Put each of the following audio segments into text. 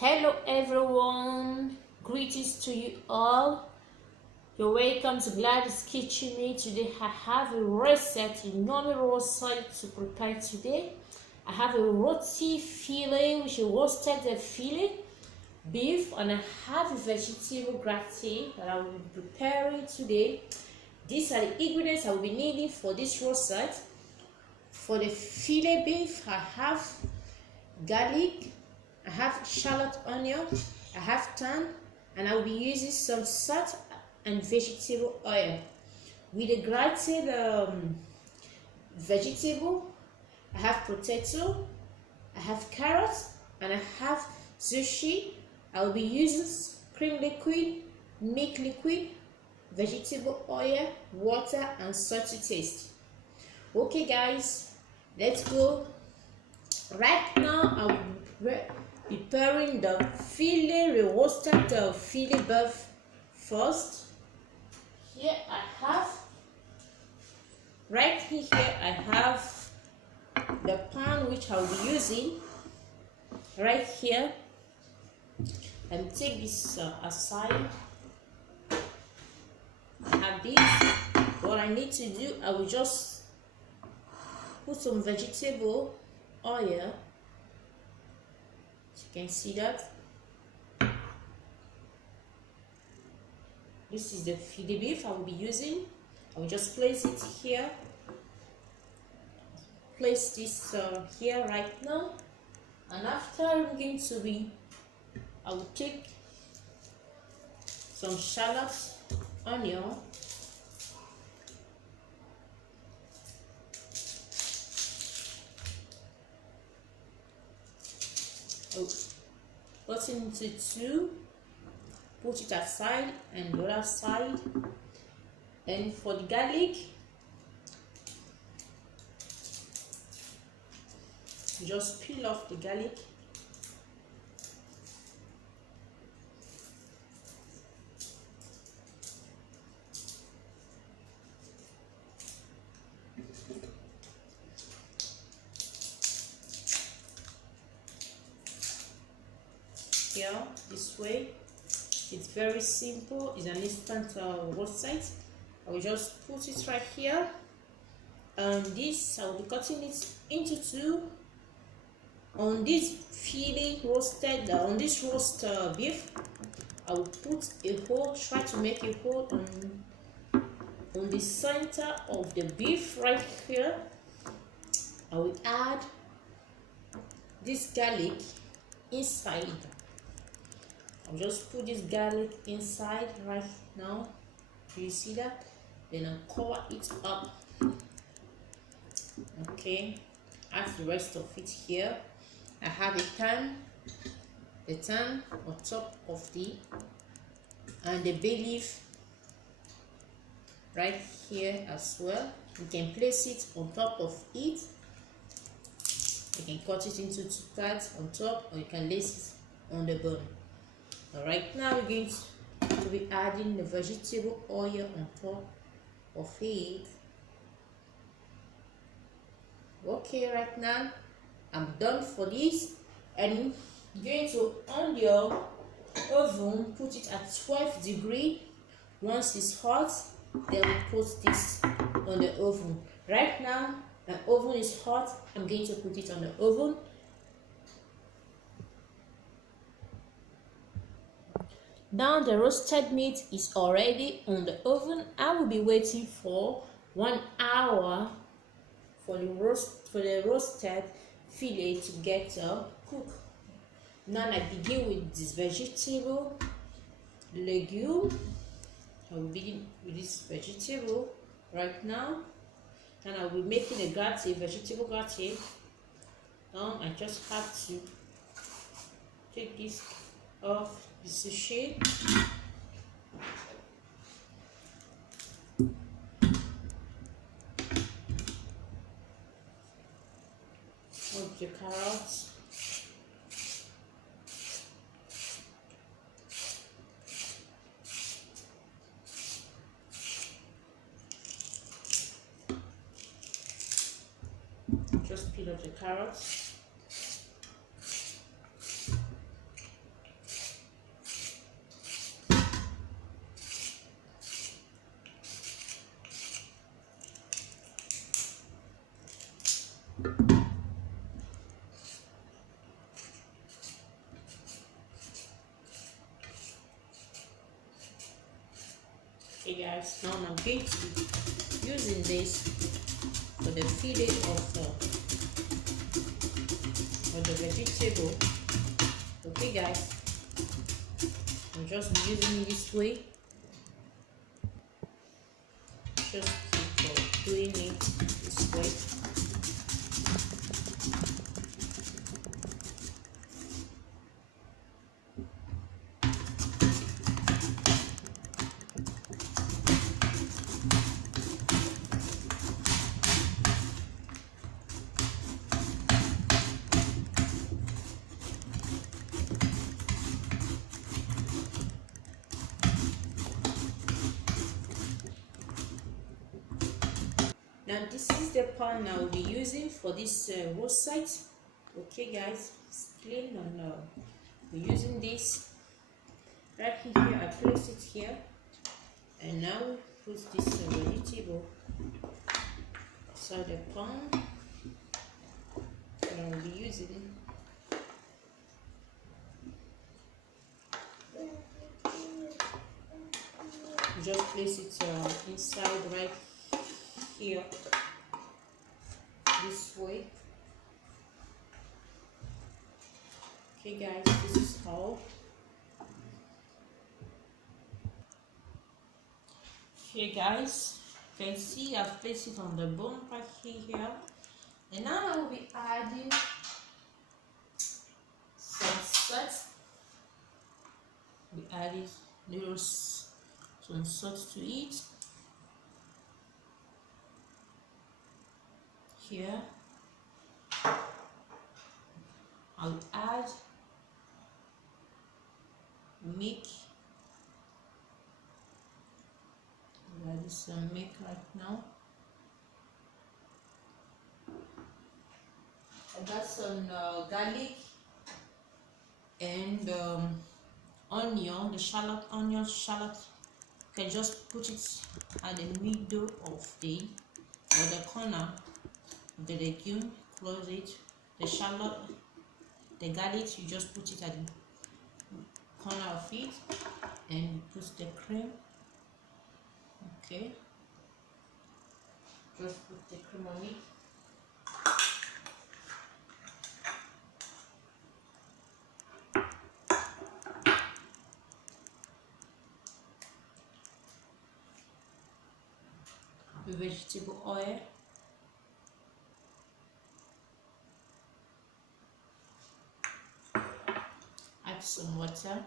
Hello everyone, greetings to you all. You're welcome to Gladys Kitchen. Today I have a recipe, enormous recipe to prepare today. I have a roti fillet, which is roasted fillet beef, and I have a vegetable gratin that I will be preparing today. These are the ingredients I will be needing for this recipe. For the fillet beef, I have garlic, I have shallot onion, I have thyme, and I will be using some salt and vegetable oil. With the grated vegetable, I have potato, I have carrots, and I have zucchini. I will be using cream liquid, milk liquid, vegetable oil, water, and salt to taste. Okay guys, let's go. Right now I will be preparing the fillet, roasted fillet beef first. Here I have, right here I have the pan which I will be using. Right here, and take this aside. I have this. What I need to do, I will just put some vegetable oil. You can see that. This is the fillet beef I will be using. I will just place it here. Place this here right now. And after I'm going to be, I will take some shallot onion. Cut it into two, put it aside, and the other side. And for the garlic, just peel off the garlic. Here, this way. It's very simple. It's an instant roadside. I will just put it right here. And this, I will be cutting it into two. On this fillet roasted, on this roast beef, I will put a hole. Try to make a hole on the center of the beef right here. I will add this garlic inside. I'll just put this garlic inside right now. Do you see that? Then I'll cover it up. Okay, add the rest of it here. I have the thyme on top of and the bay leaf right here as well. You can place it on top of it. You can cut it into two parts on top, or you can lace it on the bone. Right now we're going to be adding the vegetable oil on top of it. Okay, right now I'm done for this, and you're going to on your oven, put it at 12 degrees. Once it's hot, then we put this on the oven. Right now the oven is hot. I'm going to put it on the oven. Now the roasted meat is already on the oven. I will be waiting for 1 hour for the roasted fillet to get cooked. Now I begin with this vegetable legume. I will begin with this vegetable right now, and I will be making a gratin, vegetable gratin. Now I just have to take this off the sushi. Of the carrots. Just peel off the carrots. Okay guys, now I'm going to be using this for the fillet of the vegetable. Okay guys, I'm just using it this way. Just keep doing it this way. Now this is the pan I will be using for this roast side. Okay guys, it's clean and we're using this right here. I place it here, and now we put this vegetable inside the pan that I will be using. Just place it inside right here this way. Okay guys, this is how. Okay guys, you can see I've placed it on the bone right here, and now I will be adding some salt. We added some salt to it. Here I'll add milk. I'll add some milk right now. I got some garlic and onion, the onion shallot. You can just put it at the middle of the corner of the legume. Close it. The shallot, the garlic, you just put it at the corner of it, and you put the cream. Okay, just put the cream on it. The vegetable oil. Add some water.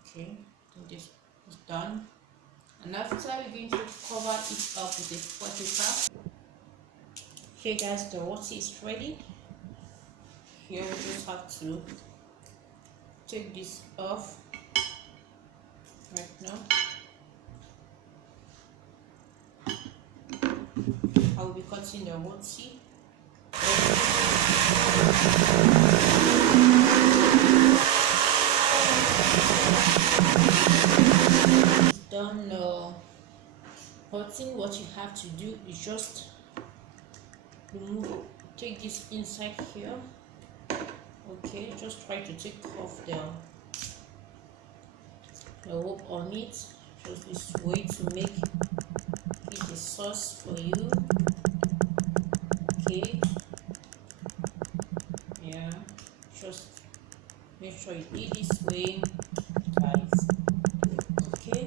Okay, so this is done. And after, we're going to cover it up with a foil paper. Okay guys, the water is ready. Here we just have to take this off right now. I will be cutting the roti. It's done cutting. What you have to do is just take this inside here. Okay, just try to take off the rope on it, just this way to make it a sauce for you. Okay, yeah, just make sure you do it this way, guys. Okay,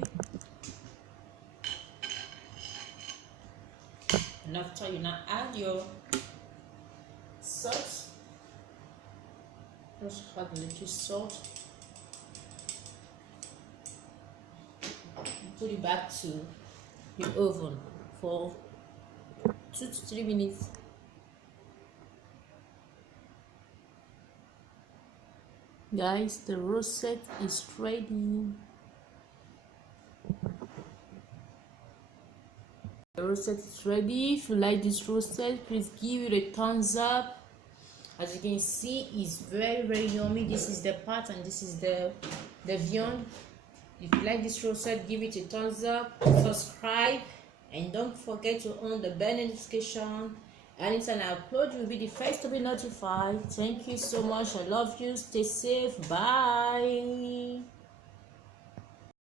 and after, you now add your salt. Just add a little salt. Put it back to the oven for 2 to 3 minutes. Guys, the roast set is ready. The roast set is ready. If you like this roast set, please give it a thumbs up. As you can see, it's very yummy. This is the part, and this is the viand. If you like this roast, give it a thumbs up, subscribe, and don't forget to on the bell notification Anytime I upload, you will be the first to be notified. Thank you so much. I love you. Stay safe. Bye.